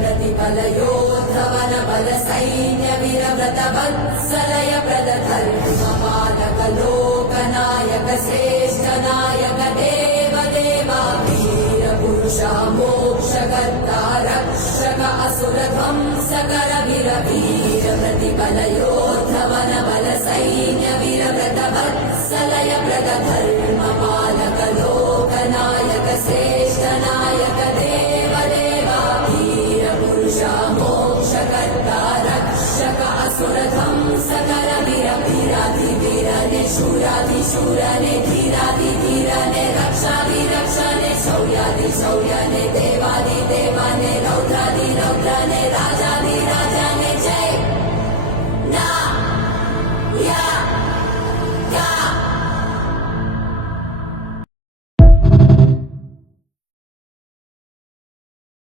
प्रतिबलयोद्धवन बल सैन्य वीरव्रत वत्सलय प्रदधर्मपालक लोकनायक श्रेष्ठ नायक देव देवा वीर पुरुषा मोक्षकर्ता रक्षक असुर ध्वंसकर वीर वीर प्रतिबलयोद्धवन बल सैन्य वीरव्रत वत्सलय प्रदधर्म